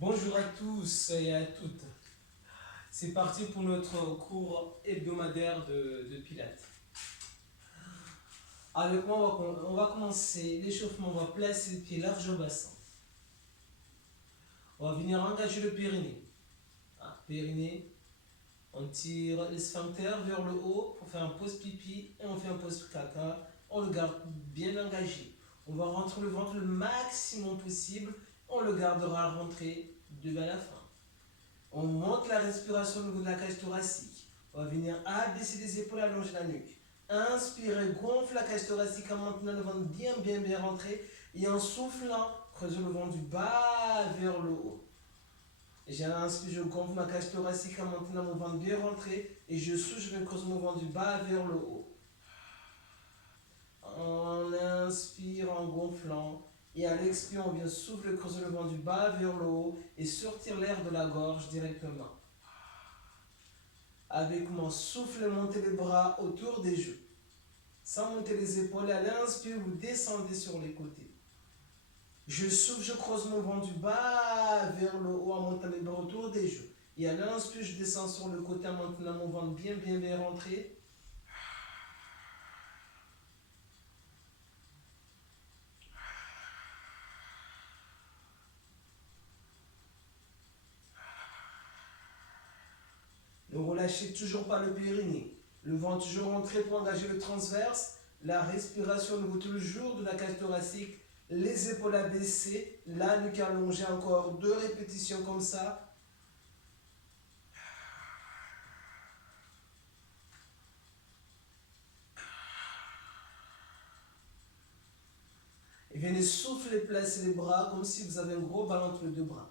Bonjour à tous et à toutes. C'est parti pour notre cours hebdomadaire de Pilates. Avec moi, on va commencer l'échauffement. On va placer le pied large au bassin. On va venir engager le périnée. Périnée, on tire les sphincters vers le haut pour faire un pose pipi et on fait un pose caca. On le garde bien engagé. On va rentrer le ventre le maximum possible. On le gardera rentré devant la fin. On monte la respiration au niveau de la cage thoracique. On va venir abaisser les épaules, allonger la nuque. Inspirez, gonfle la cage thoracique en maintenant le ventre bien rentré. Et en soufflant, creusez le ventre du bas vers le haut. Et j'inspire, je gonfle ma cage thoracique en maintenant mon ventre bien rentré. Et je souffle, je vais creuser mon ventre du bas vers le haut. On inspire en gonflant. Et à l'expire, on vient souffler, creuser le ventre du bas vers le haut et sortir l'air de la gorge directement. Avec mon souffle, montez les bras autour des joues. Sans monter les épaules, à l'inspire, vous descendez sur les côtés. Je souffle, je creuse mon ventre du bas vers le haut en montant les bras autour des joues. Et à l'inspire, je descends sur le côté en maintenant mon ventre bien rentré. Ne relâchez toujours pas le périnée. Le ventre toujours rentré pour engager le transverse. La respiration au niveau toujours de la cage thoracique. Les épaules abaissées. La nuque allongée. Encore 2 répétitions comme ça. Et venez souffler, placer les bras comme si vous avez un gros ballon entre les deux bras.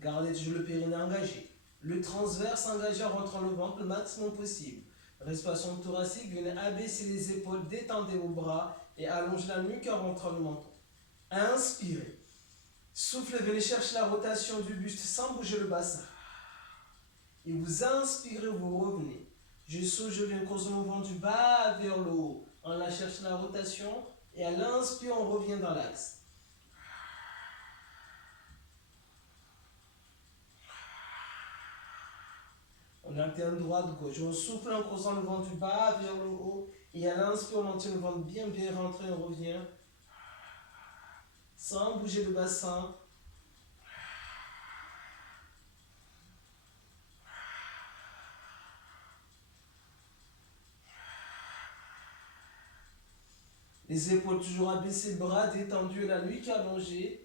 Gardez toujours le périnée engagé. Le transverse engagé en rentrant le ventre le maximum possible. Respiration thoracique, venez abaisser les épaules, détendez vos bras et allongez la nuque en rentrant le menton. Inspirez. Soufflez, venez chercher la rotation du buste sans bouger le bassin. Et vous inspirez, vous revenez. Je souffle, je viens creuser mon ventre du bas vers le haut. On la cherche la rotation. Et à l'inspire, on revient dans l'axe. On alterne droite-gauche. On souffle en creusant le ventre du bas vers le haut. Et à l'inspire, on maintient le ventre bien rentré. On revient. Sans bouger le bassin. Les épaules toujours abaissées, bras détendus, la nuque allongée.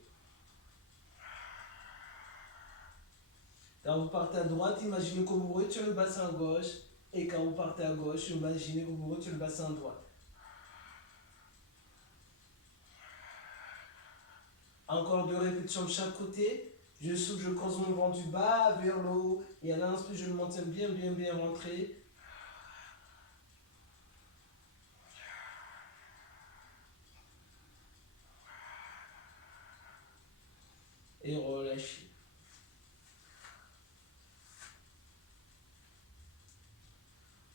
Quand vous partez à droite, imaginez que vous retirez le bassin à gauche. Et quand vous partez à gauche, imaginez que vous retirez le bassin à droite. Encore 2 répétitions de chaque côté. Je souffle, je creuse mon ventre du bas vers le haut. Et à l'inspire, je le maintiens bien rentré. Et relâchez.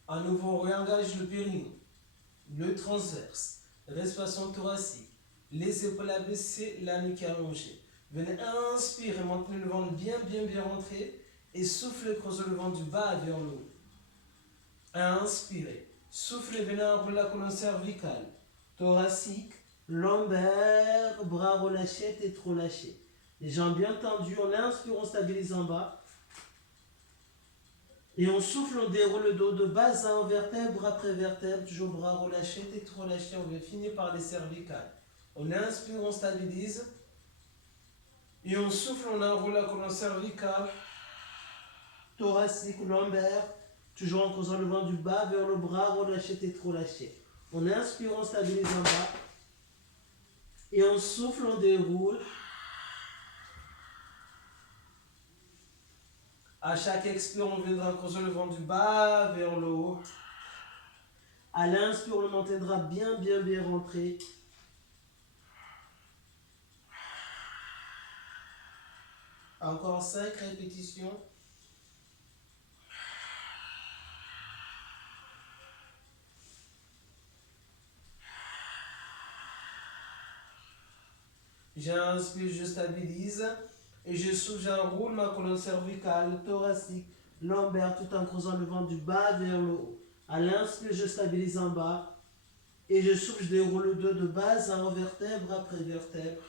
À nouveau, on réengage le périnée, le transverse, respiration thoracique, les épaules abaissées, la nuque allongée. Venez inspirer, maintenez le ventre bien rentré et soufflez, creusez le ventre du bas vers le haut. Inspirez, soufflez, venez enrouler la colonne cervicale, thoracique, lombaire, bras relâchés, tête relâchée. Les jambes bien tendues, on inspire, on stabilise en bas. Et on souffle, on déroule le dos de bas à haut, vertèbre après vertèbre, toujours bras relâchés, tête relâchée, on va finir par les cervicales. On inspire, on stabilise. Et on souffle, on enroule la colonne cervicale, thoracique, lombaire, toujours en creusant le ventre du bas vers le bras relâché, tête relâchée. On inspire, on stabilise en bas. Et on souffle, on déroule. À chaque expire, on viendra creuser le ventre du bas vers le haut. À l'inspire, on le maintiendra bien rentré. Encore 5 répétitions. J'inspire, je stabilise. Et je souffle, j'enroule ma colonne cervicale, thoracique, lombaire, tout en creusant le ventre du bas vers le haut. À l'inspire, je stabilise en bas. Et je souffle, je déroule le dos de base en haut, vertèbre après vertèbre.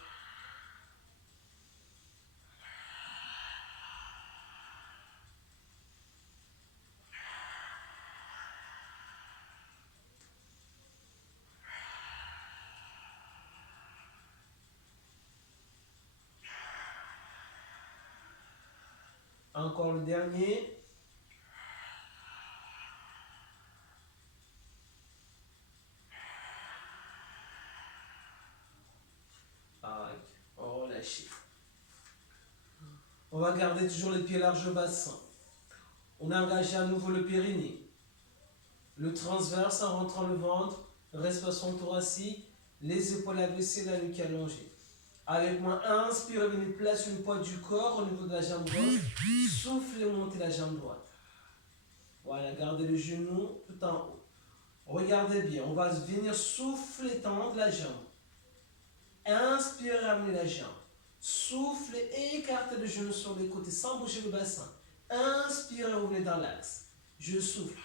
Encore le dernier. On relâche. On va garder toujours les pieds larges au bassin. On engage à nouveau le périnée. Le transverse en rentrant le ventre, respiration thoracique, les épaules abaissées, la nuque allongée. Avec moi, inspire, venez placer le poids du corps au niveau de la jambe gauche. Soufflez, montez la jambe droite. Voilà, gardez le genou tout en haut. Regardez bien, on va venir souffler, tendre la jambe. Inspirez, ramenez la jambe. Soufflez, écartez le genou sur les côtés sans bouger le bassin. Inspirez, revenez dans l'axe. Je souffle.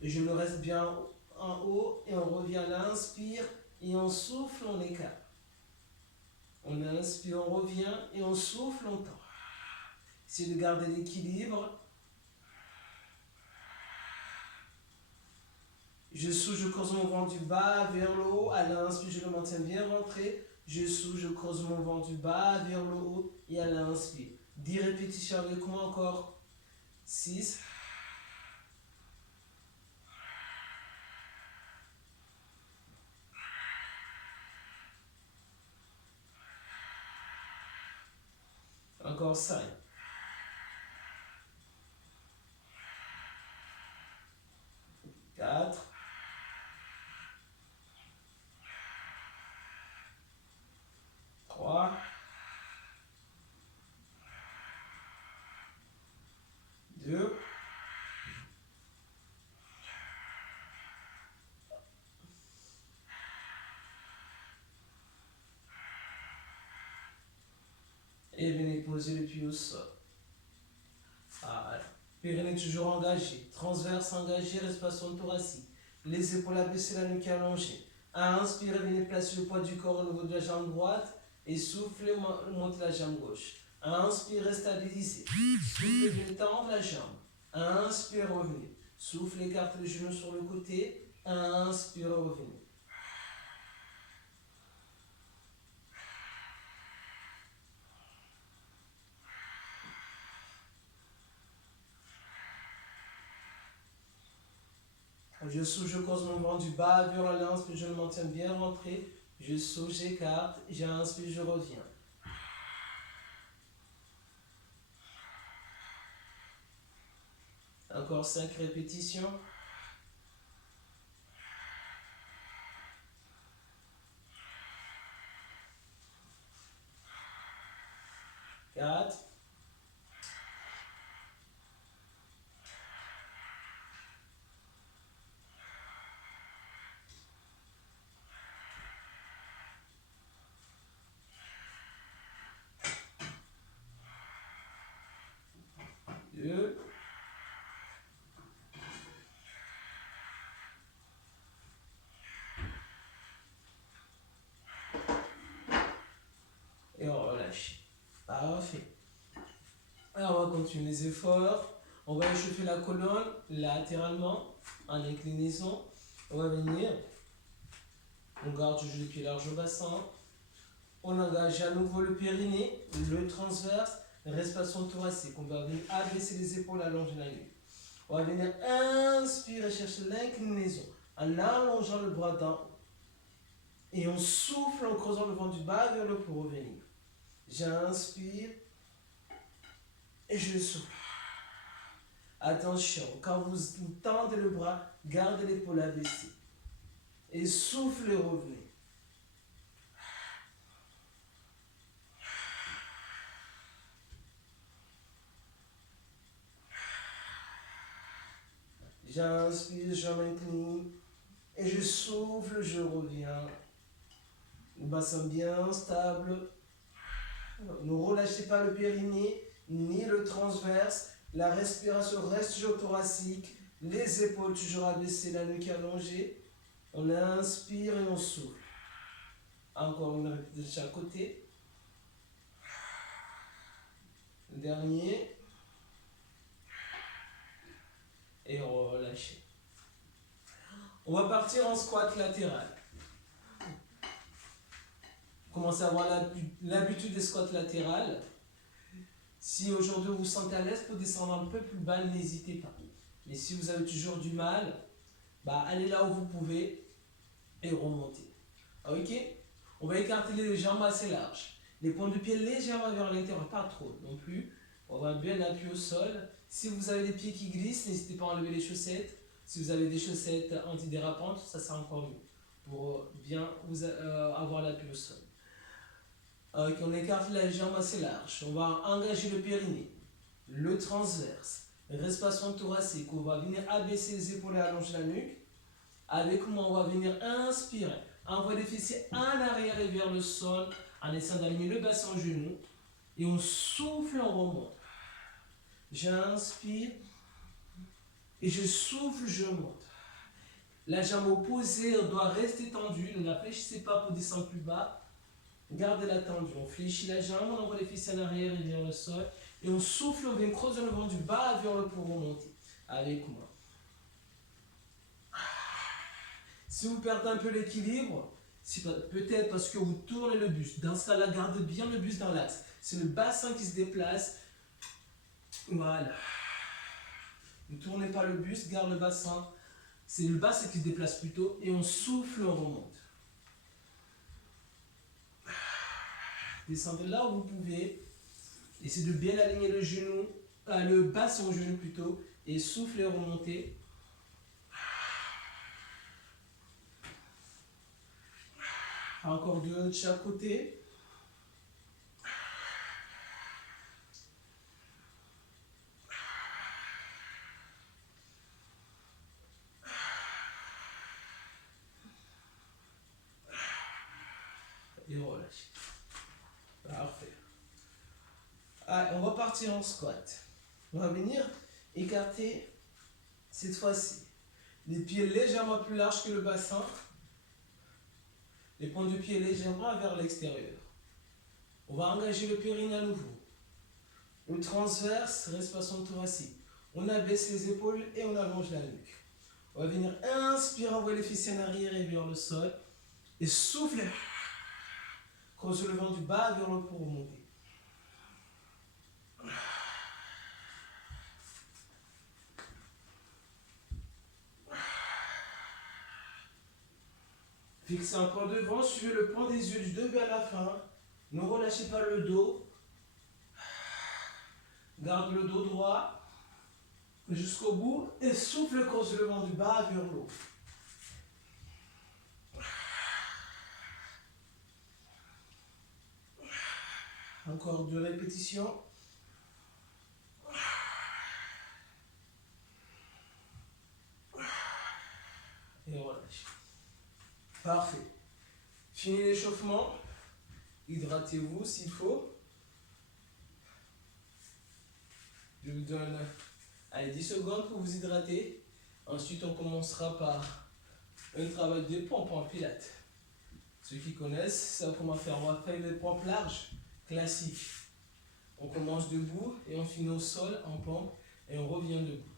Le genou reste bien en haut et on revient à l'inspire et on souffle, on écarte. On inspire, on revient et on souffle, on tend. Essayez de garder l'équilibre. Je souffle, je creuse mon ventre du bas vers le haut. À l'inspire, je le maintiens bien rentré. Je souffle, je creuse mon ventre du bas vers le haut. Et à l'inspire. 10 répétitions avec moi encore. 6. 5. 4. 3. 2. 1. Et venez poser le pied au sol. Voilà. Périnée toujours engagé. Transverse engagé, respiration thoracique. Les épaules abaissées, la nuque allongée. Inspirez, venez placer le poids du corps au niveau de la jambe droite. Et soufflez, montez la jambe gauche. Inspirez, stabilisez. Soufflez, venez tendre la jambe. Inspirez, revenez. Soufflez, écartez le genou sur le côté. Inspirez, revenez. Je souffle, je creuse mon ventre du bas vers la l'inspire, je le maintiens bien rentré. Je souffle, j'écarte, j'inspire, je reviens. Encore 5 répétitions. 4. 2. Et on relâche. Parfait. Alors on va continuer les efforts. On va échauffer la colonne latéralement en inclinaison. On va venir. On garde toujours les pieds larges au bassin. On engage à nouveau le périnée, le transverse, respiration thoracique. On va venir abaisser les épaules, allonger la nuque. On va venir inspirer, chercher l'inclinaison en allongeant le bras d'en haut. Et on souffle en creusant le ventre du bas vers le haut pour revenir. J'inspire et je souffle. Attention, quand vous tendez le bras, gardez l'épaule abaissée. Et soufflez, revenez. J'inspire, je m'incline. Et je souffle, je reviens. Le bassin bien stable. Ne relâchez pas le périnée ni le transverse. La respiration reste géothoracique. Les épaules toujours abaissées, la nuque allongée. On inspire et on souffle. Encore une répétition de chaque côté. Le dernier. Et relâchez. On va partir en squat latéral. Commencez à avoir l'habitude des squats latérales. Si aujourd'hui vous vous sentez à l'aise pour descendre un peu plus bas, n'hésitez pas. Mais si vous avez toujours du mal, allez là où vous pouvez et remontez. Ok? On va écarter les jambes assez larges. Les points de pied légèrement vers l'intérieur, pas trop non plus. On va bien appuyer au sol. Si vous avez des pieds qui glissent, n'hésitez pas à enlever les chaussettes. Si vous avez des chaussettes antidérapantes, ça sera encore mieux pour bien avoir l'appui au sol. On écarte les jambes assez larges. On va engager le périnée, le transverse, respiration thoracique. On va venir abaisser les épaules et allonger la nuque. Avec moi, on va venir inspirer. Envoyer les fessiers en arrière et vers le sol en essayant d'aligner le bassin au genou. Et on souffle, on remonte. J'inspire et je souffle, je monte. La jambe opposée doit rester tendue. Ne la fléchissez pas pour descendre plus bas. Gardez-la tendue. On fléchit la jambe, on envoie les fessiers en arrière et vers le sol. Et on souffle, on vient creuser le vent du bas vers le pour remonter. Avec moi. Si vous perdez un peu l'équilibre, c'est peut-être parce que vous tournez le buste. Dans ce cas-là, gardez bien le buste dans l'axe. C'est le bassin qui se déplace. Voilà. Ne tournez pas le buste, garde le bassin. C'est le bassin qui se déplace plutôt. Et on souffle, on remonte. Descendez là où vous pouvez. Essayez de bien aligner le genou, le bassin au genou plutôt. Et soufflez, remontez. Encore deux de chaque côté. Et relâchez. Parfait. Allez, on va partir en squat. On va venir écarter cette fois-ci les pieds légèrement plus larges que le bassin. Les points de pied légèrement vers l'extérieur. On va engager le périnée à nouveau. Le transverse, respiration thoracique. On abaisse les épaules et on allonge la nuque. On va venir inspirer, envoyer les fessiers en arrière et vers le sol. Et souffler. Creusez le vent du bas vers le haut pour remonter. Fixez un point devant, suivez le point des yeux du début à la fin. Ne relâchez pas le dos. Garde le dos droit jusqu'au bout et souffle, creuse le vent du bas vers le haut. Encore deux répétitions. Et relâchez. Parfait. Fini l'échauffement. Hydratez-vous s'il faut. Je vous donne 10 secondes pour vous hydrater. Ensuite, on commencera par un travail de pompe en pilates. Ceux qui connaissent savent comment faire. On va faire des pompes larges, classiques. On commence debout et on finit au sol en pompe et on revient debout.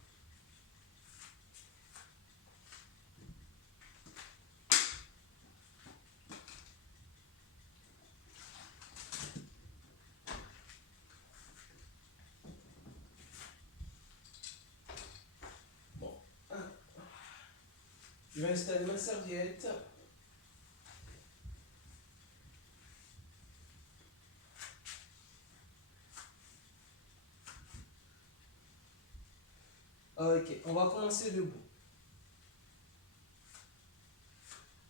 Je vais installer ma serviette. Ok, on va commencer debout.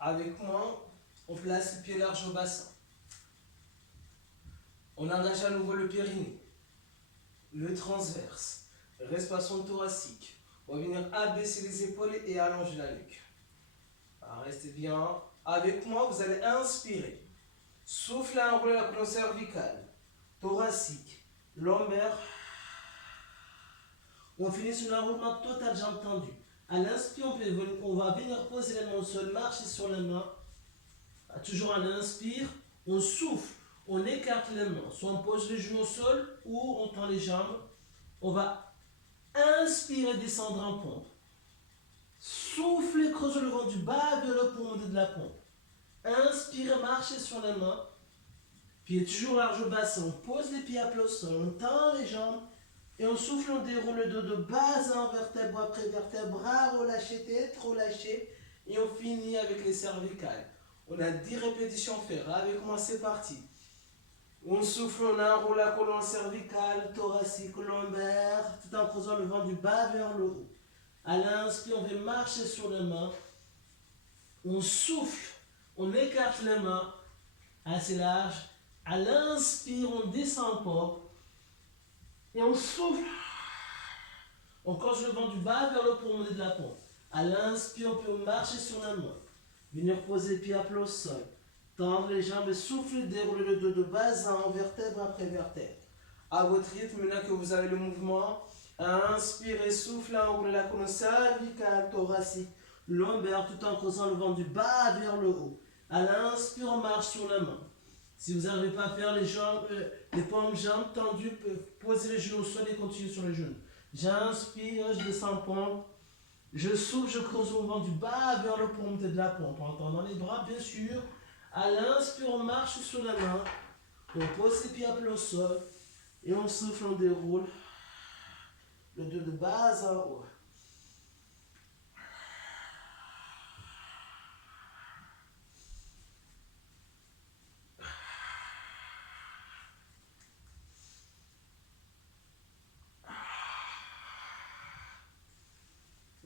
Avec moi, on place le pied large au bassin. On engage à nouveau le périnée, le transverse, respiration thoracique. On va venir abaisser les épaules et allonger la nuque. Alors, restez bien. Avec moi, vous allez inspirer. Soufflez, enrouler la colonne cervicale. thoracique, lombaire. On finit sur l'enroulement total, jambes tendues. À l'inspire, on va venir poser les mains au sol, marcher sur les mains. Toujours à l'inspire, on souffle, on écarte les mains. Soit on pose les genoux au sol ou on tend les jambes. On va inspirer, descendre en pompe. Soufflez, creusez le ventre du bas vers le poumon de la pompe. Inspirez, marchez sur les mains. Pieds toujours large au bassin. On pose les pieds à plat au sol. On tend les jambes. Et on souffle, on déroule le dos de bas en vertèbre après vertèbre. Bras relâchés, tête relâchée. Et on finit avec les cervicales. On a 10 répétitions à faire. Avec moi, c'est parti. On souffle, on enroule la colonne cervicale, thoracique, lombaire, tout en creusant le ventre du bas vers le haut. À l'inspire, on va marcher sur les mains. On souffle, on écarte les mains assez large. À l'inspire, on descend pas. Et on souffle. On creuse le ventre du bas vers le poumon de la pompe. À l'inspire, on peut marcher sur les mains. Venir poser les pieds à plat au sol. Tendre les jambes et souffler, dérouler le dos de bas en vertèbre après vertèbre. À votre rythme, maintenant que vous avez le mouvement, inspirez, soufflez, enroulez la colonne cervicale, thoracique, lombaire, tout en creusant le ventre du bas vers le haut. À l'inspire, on marche sur la main. Si vous n'arrivez pas à faire les jambes, les paumes, jambes tendues, posez les genoux au sol et continuez sur les genoux. J'inspire, je descends pompe. Je souffle, je creuse mon ventre du bas vers le poumon de la pompe. En tendant les bras, bien sûr. À l'inspire, on marche sur la main. On pose ses pieds à plat au sol. Et on souffle, on déroule. Le dos de bas en haut.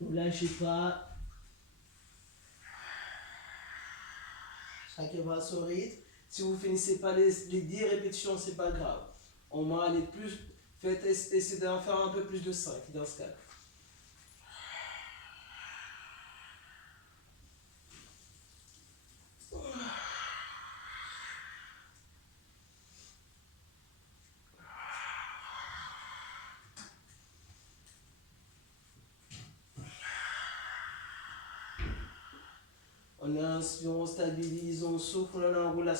Ne lâchez pas. Chacun va à son rythme. Si vous ne finissez pas les 10 répétitions, c'est pas grave. On va aller plus. Faites essayer d'en faire un peu plus de 5 dans ce cas. On inspire, on stabilise, on souffle, on enroule la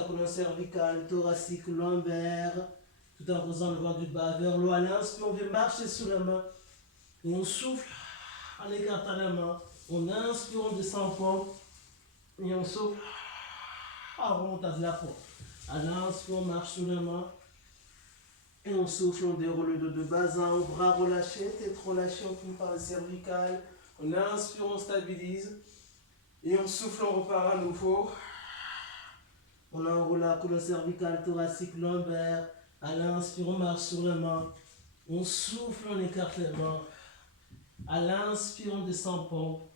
colonne cervicale, thoracique, lombaire, tout en faisant le ventre du bas vers l'eau. À l'inspire, on vient marcher sur la main. Et on souffle en écartant la main. On inspire, on descend pompe. Et on souffle en remontant de la pompe. À l'inspire, on marche sur la main. Et on souffle, on déroule le dos de bas en haut, bras relâchés, tête relâchée, on finit par le cervical. On inspire, on stabilise. Et on souffle, on repart à nouveau. On enroule la colonne cervicale, thoracique, lombaire. À l'inspire, on marche sur les mains. On souffle, on écarte les mains. À l'inspire, on descend pompe.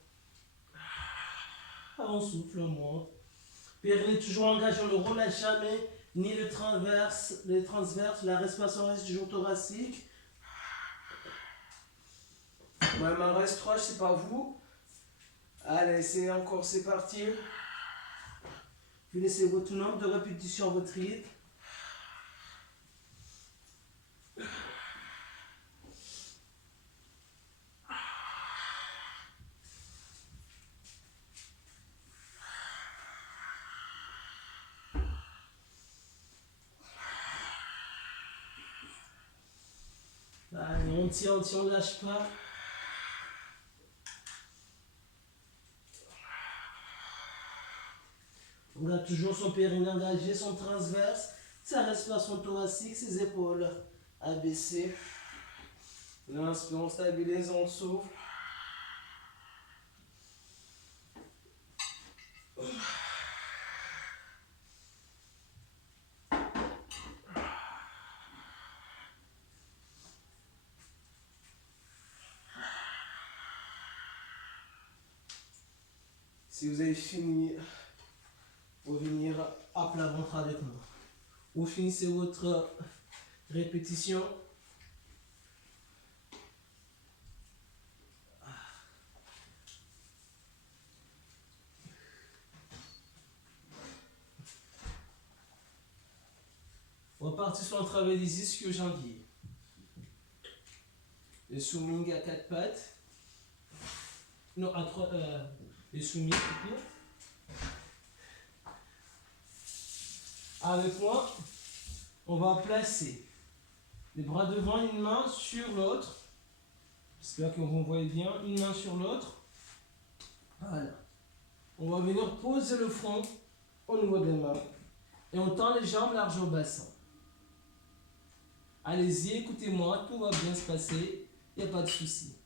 On souffle, on monte. Périnée toujours engagé, on ne relâche jamais. Ni le transverse, la respiration reste toujours thoracique. Moi, il m'en reste 3, je ne sais pas vous. Allez, c'est encore, c'est parti. Vous laissez votre nombre de répétitions à votre rythme. Allez, on tient, on ne lâche pas. On garde toujours son périnée engagé, son transverse, sa respiration thoracique, ses épaules abaissées. On inspire, on stabilise, on souffle. Si vous avez fini, vous venir à plat ventre avec moi. Vous finissez votre répétition. On va partir sur un travail des ischio-jambiers. Le swimming à 4 pattes. Non, à 3. Le swimming plutôt. Avec moi, on va placer les bras devant, une main sur l'autre. J'espère que vous voyez bien, une main sur l'autre. Voilà. On va venir poser le front au niveau des mains. Et on tend les jambes large au bassin. Allez-y, écoutez-moi, tout va bien se passer. Il n'y a pas de souci.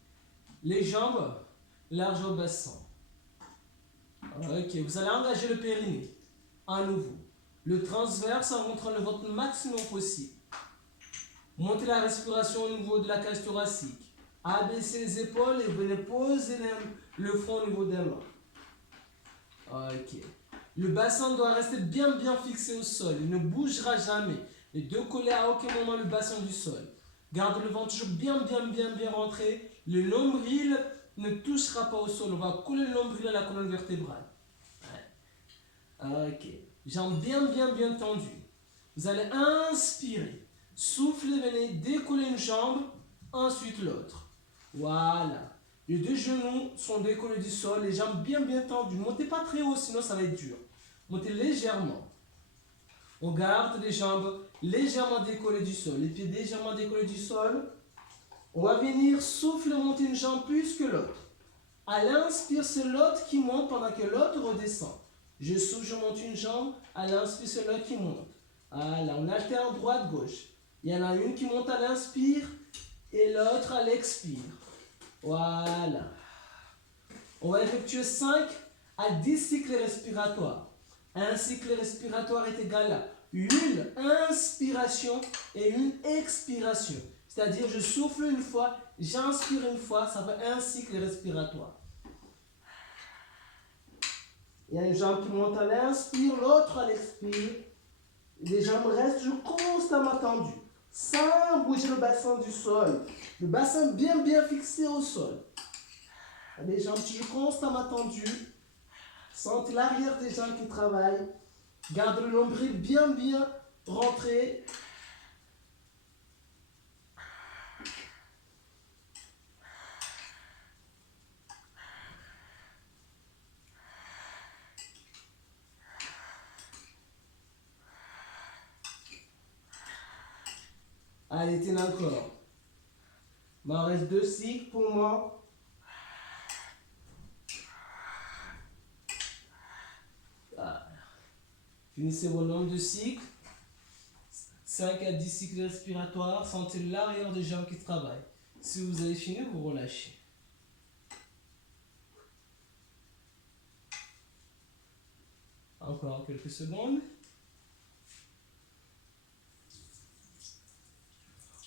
Les jambes large au bassin. Ok, vous allez engager le périnée. À nouveau. Le transverse en montrant le ventre le maximum possible. Montez la respiration au niveau de la cage thoracique. Abaissez les épaules et venez poser le front au niveau des mains. Ok. Le bassin doit rester bien fixé au sol. Il ne bougera jamais. Les deux collés à aucun moment le bassin du sol. Garde le ventre toujours bien rentré. Le nombril ne touchera pas au sol. On va coller le nombril à la colonne vertébrale. Ouais. Ok. Jambes bien tendues. Vous allez inspirer. Soufflez, venez décoller une jambe, ensuite l'autre. Voilà. Les deux genoux sont décollés du sol, les jambes bien tendues. Montez pas très haut, sinon ça va être dur. Montez légèrement. On garde les jambes légèrement décollées du sol, les pieds légèrement décollés du sol. On va venir souffler, monter une jambe plus que l'autre. À l'inspire, c'est l'autre qui monte pendant que l'autre redescend. Je souffle, je monte une jambe. À l'inspire, c'est l'autre qui monte. Voilà, on alterne droite-gauche. Il y en a une qui monte à l'inspire et l'autre à l'expire. Voilà. On va effectuer 5 à 10 cycles respiratoires. Un cycle respiratoire est égal à une inspiration et une expiration. C'est-à-dire, je souffle une fois, j'inspire une fois, ça fait un cycle respiratoire. Il y a une jambe qui monte à l'inspire, l'autre à l'expire. Les jambes restent toujours constamment tendues, sans bouger le bassin du sol. Le bassin bien fixé au sol. Les jambes toujours constamment tendues. Sentez l'arrière des jambes qui travaillent. Garde le nombril bien rentré. Allez, tenez encore. Il m'en reste 2 cycles pour moi. Voilà. Finissez vos nombres de cycles. 5 à 10 cycles respiratoires. Sentez l'arrière des jambes qui travaillent. Si vous avez fini, vous relâchez. Encore quelques secondes.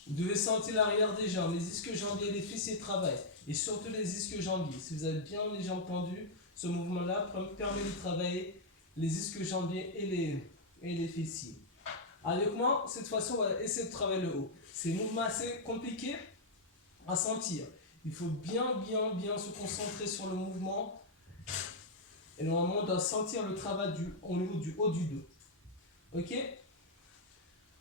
Vous devez sentir l'arrière des jambes, les ischio-jambiers et les fessiers travaillent. Et surtout les ischio-jambiers. Si vous avez bien les jambes tendues, ce mouvement-là permet de travailler les ischio-jambiers et les fessiers. Avec moi, cette fois-ci, on va essayer de travailler le haut. C'est un mouvement assez compliqué à sentir. Il faut bien se concentrer sur le mouvement. Et normalement, on doit sentir le travail au niveau du haut du dos. Ok?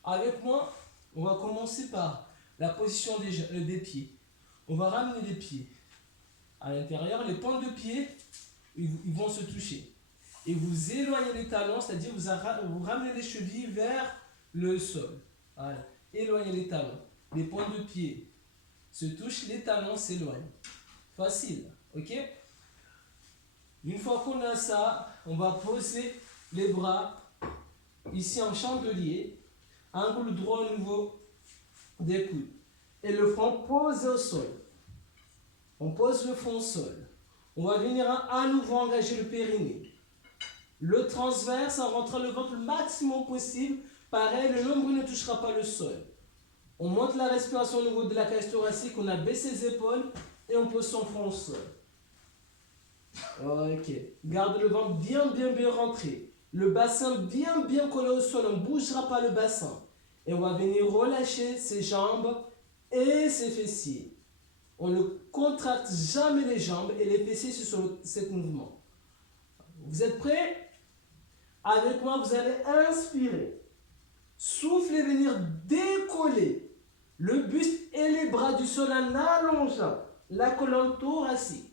Avec moi, on va commencer par la position des pieds. On va ramener les pieds à l'intérieur. Les pointes de pied, ils vont se toucher. Et vous éloignez les talons, c'est-à-dire vous ramenez les chevilles vers le sol. Voilà. Éloignez les talons. Les pointes de pied se touchent, les talons s'éloignent. Facile, ok? Une fois qu'on a ça, on va poser les bras ici en chandelier. Angle droit au niveau des coudes. Et le front posé au sol. On pose le front au sol. On va venir à nouveau engager le périnée. Le transverse en rentrant le ventre le maximum possible. Pareil, le nombril ne touchera pas le sol. On monte la respiration au niveau de la cage thoracique. On abaisse les épaules et on pose son front au sol. Ok. Garde le ventre bien rentré. Le bassin bien collé au sol. On ne bougera pas le bassin. Et on va venir relâcher ses jambes et ses fessiers. On ne contracte jamais les jambes et les fessiers sur ce mouvement. Vous êtes prêts? Avec moi, vous allez inspirer. Soufflez venir décoller le buste et les bras du sol en allongeant la colonne thoracique.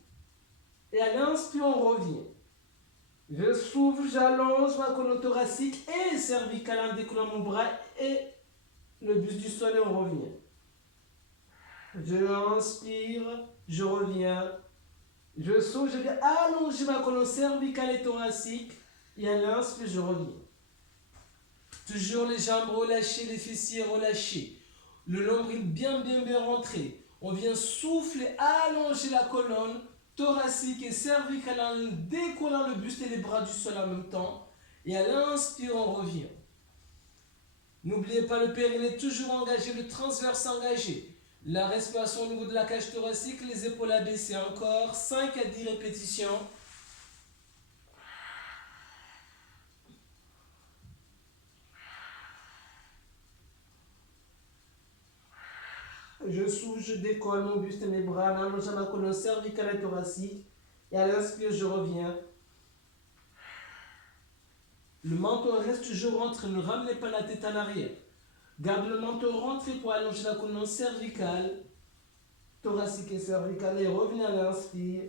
Et à l'inspire, on revient. Je souffle, j'allonge ma colonne thoracique et cervicale en décollant mon bras et le buste du sol et on revient. Je inspire, je reviens. Je souffle, je viens allonger ma colonne cervicale et thoracique et à l'inspire, je reviens. Toujours les jambes relâchées, les fessiers relâchés. Le nombril bien rentré. On vient souffler, allonger la colonne thoracique et cervicale en décollant le buste et les bras du sol en même temps. Et à l'inspire, on revient. N'oubliez pas le périnée toujours engagé, le transverse engagé. La respiration au niveau de la cage thoracique, les épaules abaissées encore. 5 à 10 répétitions. Je souffle, je décolle mon buste et mes bras, en allongeant ma colonne cervicale et thoracique. Et à l'inspire, je reviens. Le menton reste toujours rentré, ne ramenez pas la tête en arrière. Garde le menton rentré pour allonger la colonne cervicale, thoracique et cervicale. Et revenez à l'inspire.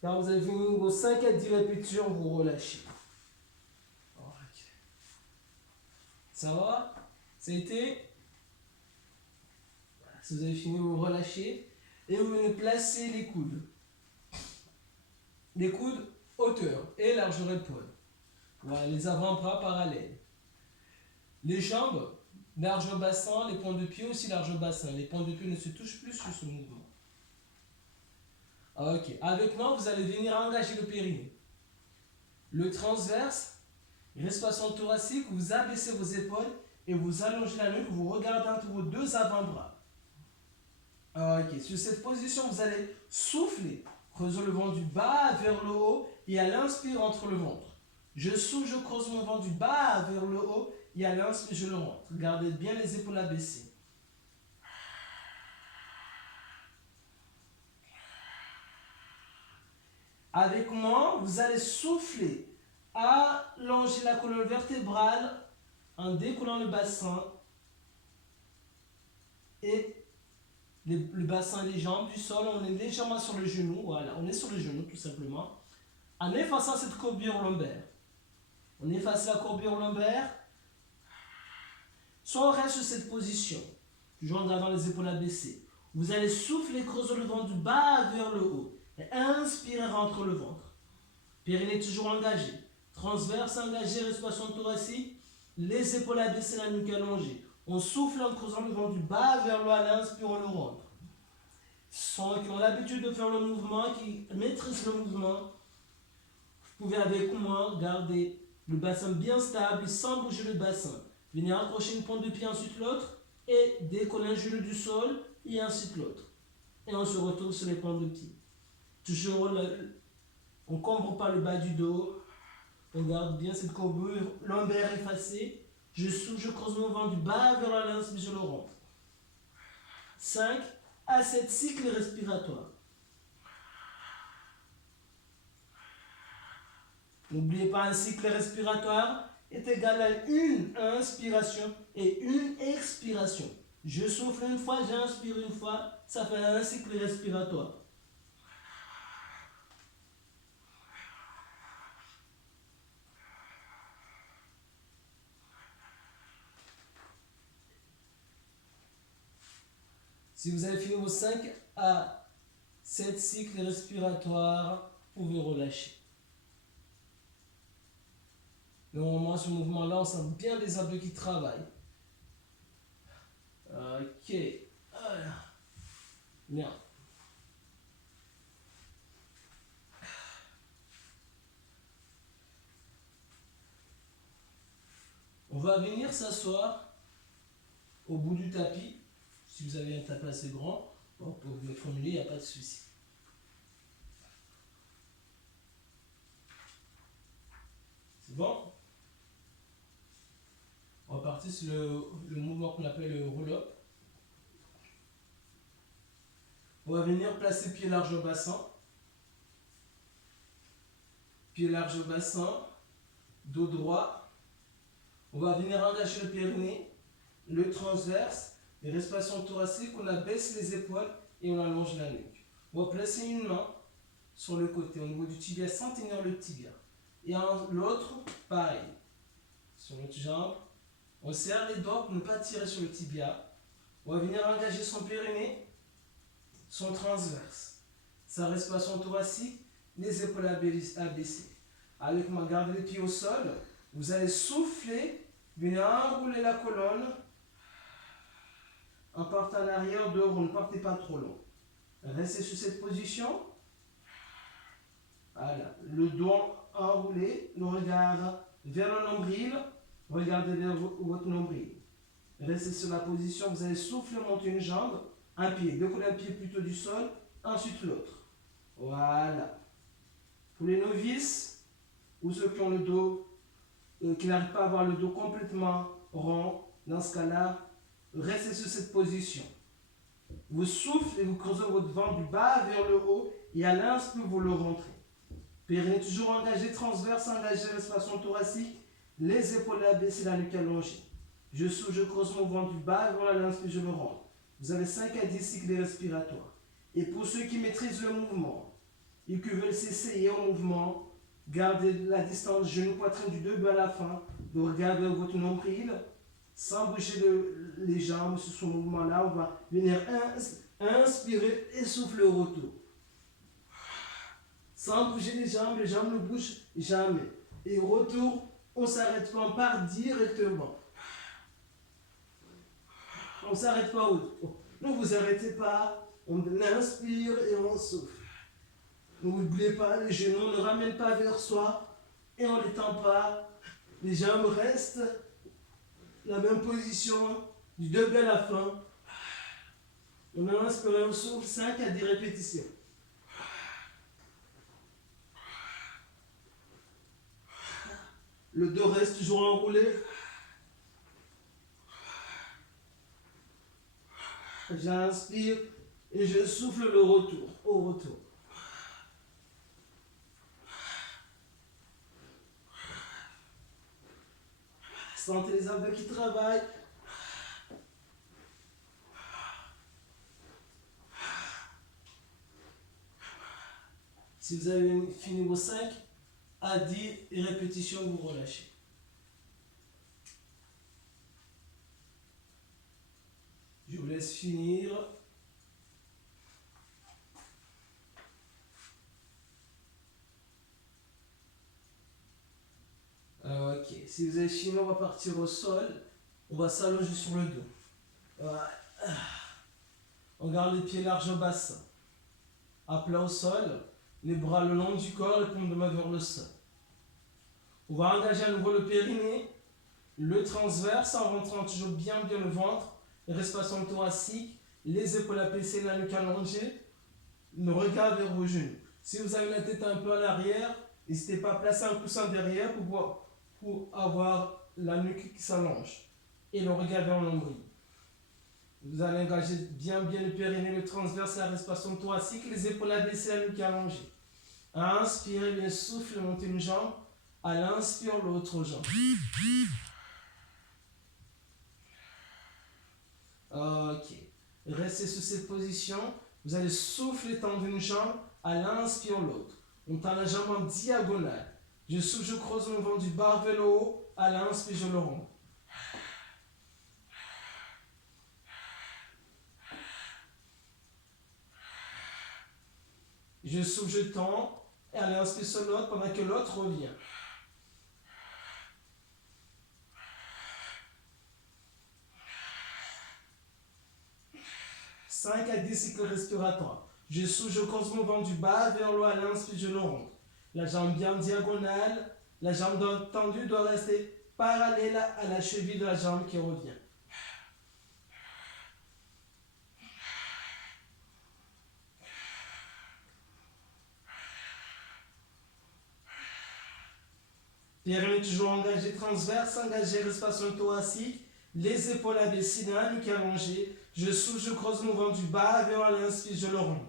Quand vous avez fini vos 5 à 10 répétitions, vous relâchez. Ça va? Ça a été? Si vous avez fini, vous relâchez. Et vous venez placer les coudes. Les coudes, hauteur et largeur épaule. Voilà, les avant-bras parallèles. Les jambes, largeur bassin. Les points de pied aussi largeur bassin. Les points de pied ne se touchent plus sur ce mouvement. Ok. Avec moi, vous allez venir engager le périnée. Le transverse, respiration thoracique, vous abaissez vos épaules et vous allongez la nuque, vous regardez entre vos deux avant-bras. Ok, sur cette position, vous allez souffler, creusez le ventre du bas vers le haut et à l'inspire entre le ventre. Je souffle, je creuse mon ventre du bas vers le haut et à l'inspire, je le rentre. Gardez bien les épaules abaissées. Avec moi, vous allez souffler, allonger la colonne vertébrale en décollant le bassin et le bassin et les jambes du sol. On est légèrement sur le genou, voilà, on est sur le genou tout simplement. En effaçant cette courbure lombaire. On efface la courbure lombaire. Soit on reste sur cette position, toujours en gardant les épaules abaissées. Vous allez souffler, creuser le ventre du bas vers le haut. Et inspirez, rentre le ventre. Périnée toujours engagé. Transverse engagé, respiration thoracique. Les épaules abaissées, la nuque allongée. On souffle en creusant le ventre du bas vers le haut, à l'inspire, on le rentre. Ceux qui ont l'habitude de faire le mouvement, qui maîtrisent le mouvement, vous pouvez avec moi garder le bassin bien stable sans bouger le bassin. Venez accrocher une pointe de pied, ensuite l'autre, et décoller un genou du sol, et ensuite l'autre. Et on se retrouve sur les pointes de pied. Toujours, on ne cambre pas le bas du dos. On garde bien cette courbure lombaire effacée. Je souffle, je creuse mon ventre du bas vers la l'inspire, je le rentre. 5 à 7 cycles respiratoires. N'oubliez pas, un cycle respiratoire est égal à une inspiration et une expiration. Je souffle une fois, j'inspire une fois, ça fait un cycle respiratoire. Si vous avez fini vos 5 à 7 cycles respiratoires, vous pouvez relâcher. Normalement, ce mouvement-là, on sent bien les abdos qui travaillent. Ok. Bien. On va venir s'asseoir au bout du tapis. Si vous avez un tapis assez grand, bon, pour vous le formuler, il n'y a pas de souci. C'est bon? On va partir sur le mouvement qu'on appelle le roll-up. On va venir placer pied large au bassin. Pied large au bassin. Dos droit. On va venir engager le périnée, le transverse, les respirations thoraciques. On abaisse les épaules et on allonge la nuque. On va placer une main sur le côté au niveau du tibia sans tenir le tibia. Et l'autre, pareil. Sur l'autre jambe. On serre les doigts pour ne pas tirer sur le tibia. On va venir engager son périnée, son transverse, sa respiration thoracique, les épaules abaissées. Avec moi, gardez les pieds au sol. Vous allez souffler, venez enrouler la colonne. En partant en arrière, de haut, ne partez pas trop long. Restez sur cette position. Voilà. Le dos enroulé, le regard vers le nombril. Regardez vers votre nombril. Restez sur la position, vous allez souffler, monter une jambe, un pied, décoller un pied plutôt du sol, ensuite l'autre. Voilà. Pour les novices, ou ceux qui ont le dos, qui n'arrivent pas à avoir le dos complètement rond, dans ce cas-là, restez sur cette position. Vous soufflez et vous creusez votre ventre du bas vers le haut, et à l'inspire, vous le rentrez. Périnée toujours engagé, transverse, engagé, respiration thoracique, les épaules abaissées, la nuque allongée. Je souffle, je creuse mon ventre du bas, voilà l'inspire, je le rentre. Vous avez 5 à 10 cycles respiratoires. Et pour ceux qui maîtrisent le mouvement et qui veulent s'essayer au mouvement, gardez la distance genou-poitrine du début à la fin. Donc regardez votre nombril, sans bouger les jambes sur ce mouvement-là. On va venir inspirer et souffler au retour. Sans bouger les jambes ne bougent jamais. Et au retour, on ne s'arrête pas, on part directement. On ne s'arrête pas. Ne vous arrêtez pas. On inspire et on souffle. N'oubliez pas, les genoux ne ramènent pas vers soi et on ne les tend pas. Les jambes restent la même position du début à la fin. On inspire et on souffle 5 à 10 répétitions. Le dos reste toujours enroulé. J'inspire et je souffle le retour, au retour. Sentez les abdos qui travaillent. Si vous avez fini vos 5 à 10 répétitions, vous relâchez. Je vous laisse finir. Ok, si vous avez fini, on va partir au sol. On va s'allonger sur le dos. Voilà. On garde les pieds larges au bassin. À plat au sol. Les bras le long du corps, les paumes de main vers le sol. On va engager à nouveau le périnée, le transverse en rentrant toujours bien le ventre, respiration thoracique, les épaules abaissées, la nuque allongée, le regard vers vos genoux. Si vous avez la tête un peu à l'arrière, n'hésitez pas à placer un coussin derrière pour avoir la nuque qui s'allonge et le regard vers le nombril. Vous allez engager bien le périnée, le transverse, la respiration thoracique, les épaules abaissées, la nuque allongée. Inspirez, bien souffle, montez une jambe. À l'inspire, l'autre jambe. Ok. Restez sur cette position. Vous allez souffler, tendre une jambe. À l'inspire, l'autre. On tend la jambe en diagonale. Je souffle, je creuse mon ventre du bas vers le haut. À l'inspire, je le rends. Je souffle, je tends. Et à l'inspire sur l'autre pendant que l'autre revient. « 5 à 10 cycles respiratoires. Je souffle, je creuse mon ventre du bas vers le haut, à l'inspire, je le rentre. La jambe bien diagonale, la jambe tendue doit rester parallèle à la cheville de la jambe qui revient. Périnée toujours engagé transverse, engagé respiration thoracique, les épaules abaissées, la nuque allongée. Je souffle, je creuse le mouvement du bas vers l'inspire, je le rends.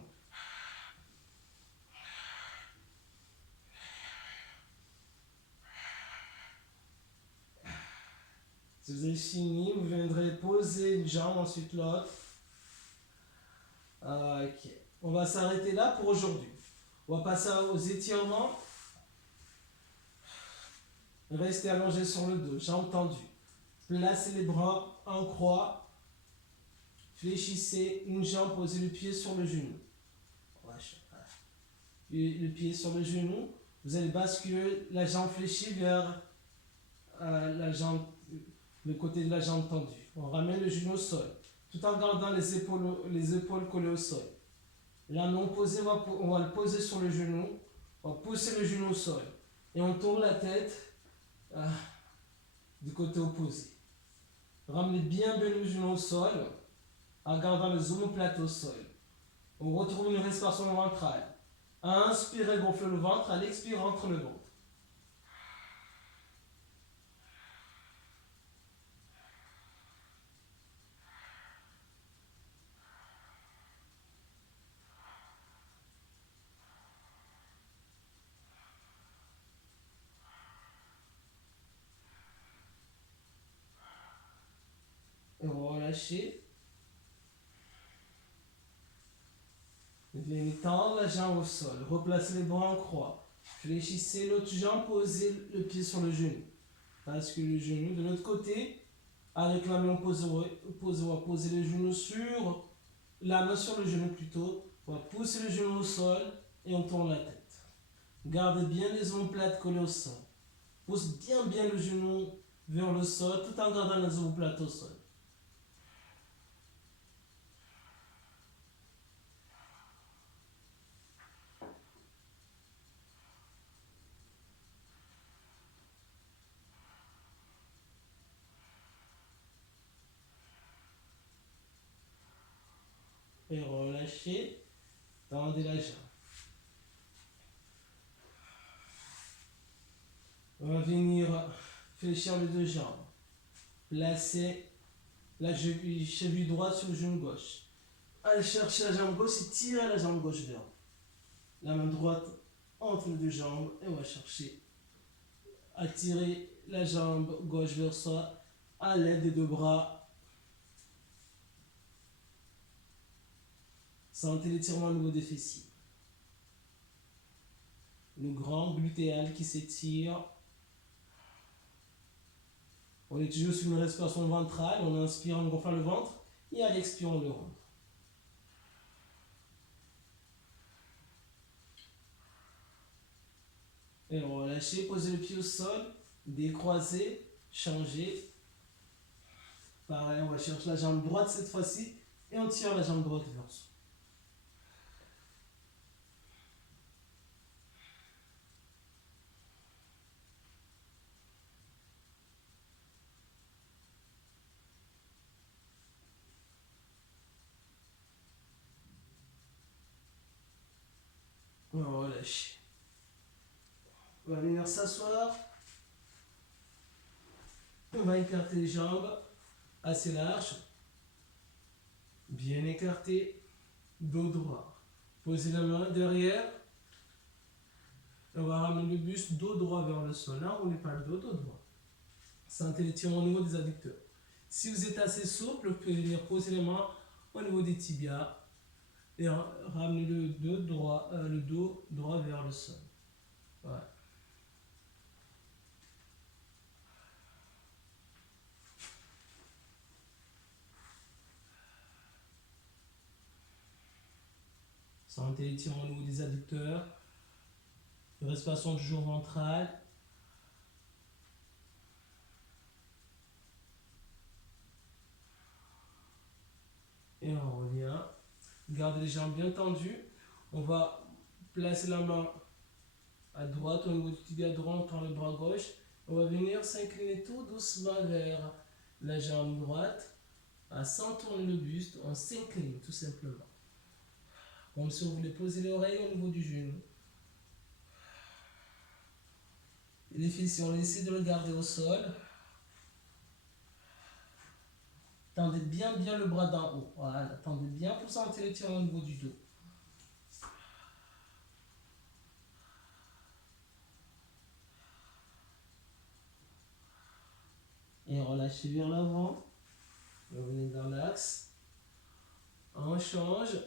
Si vous avez fini, vous viendrez poser une jambe, ensuite l'autre. Ok. On va s'arrêter là pour aujourd'hui. On va passer aux étirements. Restez allongé sur le dos, jambes tendues. Placez les bras en croix. Fléchissez une jambe, posez le pied sur le genou. Le pied sur le genou. Vous allez basculer la jambe fléchie vers le côté de la jambe tendue. On ramène le genou au sol, tout en gardant les épaules collées au sol. Là, on va le poser sur le genou. On va pousser le genou au sol. Et on tourne la tête du côté opposé. Ramenez bien le genou au sol en gardant les omoplates au sol. On retrouve une respiration ventrale. À inspirer, gonfle le ventre. À l'expirer, rentre le ventre. Et relâchez. Venez tendre la jambe au sol. Replacez les bras en croix. Fléchissez l'autre jambe, posez le pied sur le genou. Basculez le genou de l'autre côté. Avec la main, on va poser le genou sur la main sur le genou plutôt. On va pousser le genou au sol et on tourne la tête. Gardez bien les omoplates collées au sol. Pousse bien le genou vers le sol tout en gardant les omoplates au sol. Et relâchez, tendez la jambe. On va venir fléchir les deux jambes. Placez la cheville droite sur le genou gauche. Allez chercher la jambe gauche et tirez la jambe gauche vers. La main droite entre les deux jambes et on va chercher à tirer la jambe gauche vers soi à l'aide des deux bras. Sentez l'étirement au niveau des fessiers. Le grand glutéal qui s'étire. On est toujours sur une respiration ventrale. On inspire, on gonfle le ventre. Et à l'expire, on le rentre. Et relâchez, posez le pied au sol. Décroisez, changez. Pareil, on va chercher la jambe droite cette fois-ci. Et on tire la jambe droite vers soi. On va relâcher. On va venir s'asseoir. On va écarter les jambes assez larges. Bien écarté. Dos droit. Posez la main derrière. On va ramener le buste, dos droit vers le sol. Là, on n'est pas le dos droit. Sentez l'étirement au niveau des adducteurs. Si vous êtes assez souple, vous pouvez venir poser les mains au niveau des tibias et ramener le dos droit vers le sol. Voilà. Sentez l'étirement au niveau des adducteurs. Respiration du jour ventrale. Et on revient. Gardez les jambes bien tendues. On va placer la main à droite au niveau du tibia droit, on prend le bras gauche. On va venir s'incliner tout doucement vers la jambe droite. Sans tourner le buste, on s'incline tout simplement. Comme si on voulait poser l'oreille au niveau du genou. Et les fessiers, on essaie de le garder au sol. Tendez bien le bras d'en haut. Voilà, tendez bien pour sentir l'étirement au niveau du dos. Et relâchez vers l'avant. Revenez dans l'axe. On change.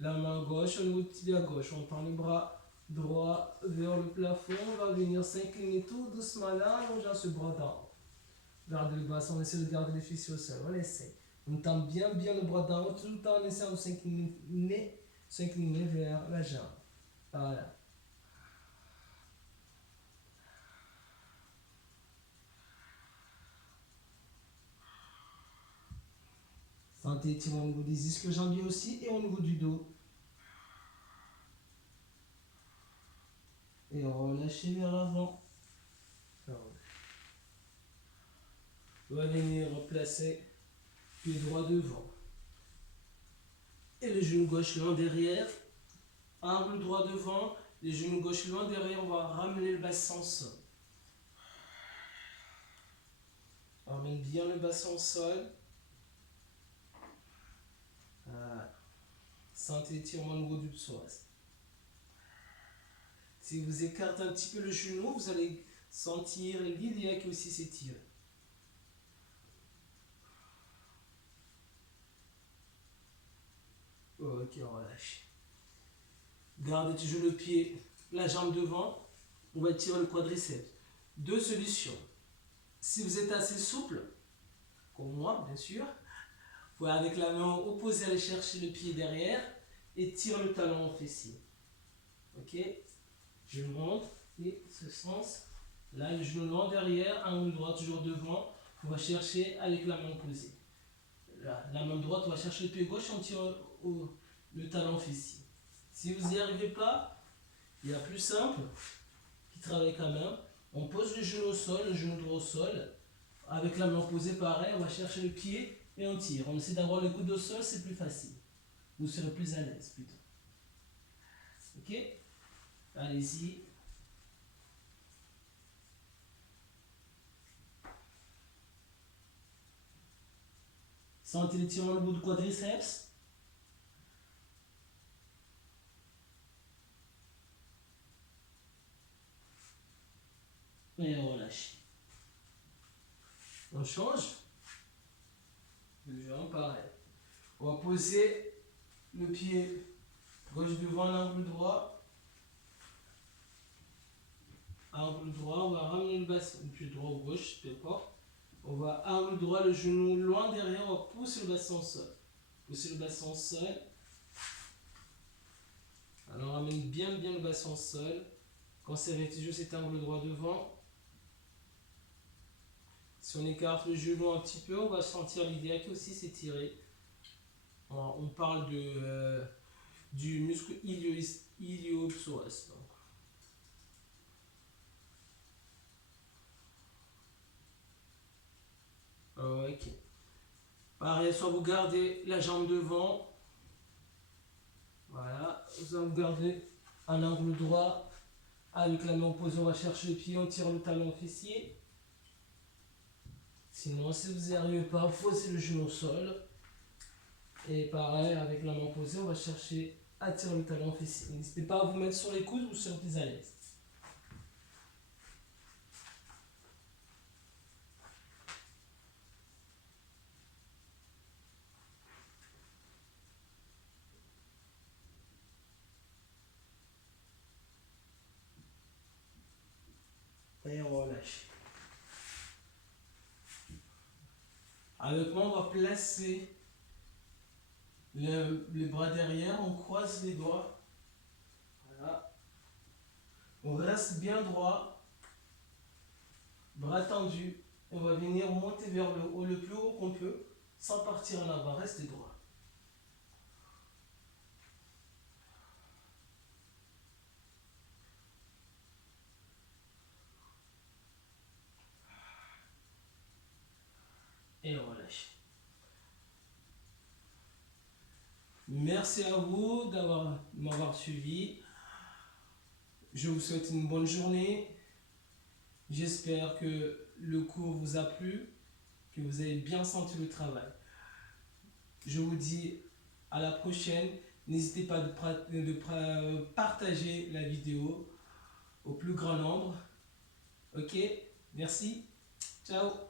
La main gauche au niveau du tibia gauche. On tend le bras droit vers le plafond. On va venir s'incliner tout doucement là, allongeant ce bras d'en haut. Gardez le bassin, on essaie de garder les fessiers au sol. On essaie. On tend bien le bras d'en haut, tout le temps en essayant de s'incliner vers la jambe. Voilà. Sentez étirement au niveau des ischio-jambiers aussi et au niveau du dos. Et relâchez vers l'avant. On va venir replacer pied droit devant. Et le genou gauche loin derrière. Angle droit devant. Les genoux gauche loin derrière. On va ramener le bassin au sol. On ramène bien le bassin au sol. Sentez l'étirement au niveau du psoas. Si vous écartez un petit peu le genou, vous allez sentir l'iliaque aussi s'étirer. Ok, on relâche. Gardez toujours le pied, la jambe devant. On va tirer le quadriceps. Deux solutions. Si vous êtes assez souple, comme moi, bien sûr, vous pouvez avec la main opposée aller chercher le pied derrière et tirer le talon au fessier. Ok? Je monte et ce sens. Là, le genou loin derrière, angle droit toujours devant. On va chercher avec la main opposée. Là, la main droite, on va chercher le pied gauche et on tire le talon fessier. Si vous n'y arrivez pas, il y a plus simple qui travaille avec la main. On pose le genou au sol, le genou droit au sol. Avec la main opposée, pareil, on va chercher le pied et on tire. On essaie d'avoir le coude au sol, c'est plus facile. Vous serez plus à l'aise plutôt. Ok? Allez-y. Sentez l'étirement au bout du quadriceps. Et on relâche. On change. Deux jambes, pareil. On va poser le pied gauche devant l'angle droit. Angle droit, on va ramener le bassin, le pied droit ou gauche, peu importe. On va angle droit, le genou loin derrière, on va pousser le bassin au sol. Pousser le bassin au sol. Alors on ramène bien le bassin au sol. Conservez toujours cet angle droit devant. Si on écarte le genou un petit peu, on va sentir l'iliaque aussi s'étirer. On parle du muscle iliopsoas. Ok. Pareil, soit vous gardez la jambe devant. Voilà. Soit vous gardez un angle droit. Avec la main opposée, on va chercher le pied, on tire le talon fessier. Sinon, si vous n'y arrivez pas, posez le genou au sol. Et pareil, avec la main opposée, on va chercher à tirer le talon fessier. N'hésitez pas à vous mettre sur les coudes, vous serez plus à l'aise. Et on relâche. Avec moi, on va placer les bras derrière, on croise les doigts. Voilà. On reste bien droit, bras tendus. On va venir monter vers le haut, le plus haut qu'on peut, sans partir en avant. Restez droit. Et on relâche. Merci à vous m'avoir suivi. Je vous souhaite une bonne journée. J'espère que le cours vous a plu, que vous avez bien senti le travail. Je vous dis à la prochaine. N'hésitez pas de partager la vidéo au plus grand nombre. Ok, merci. Ciao.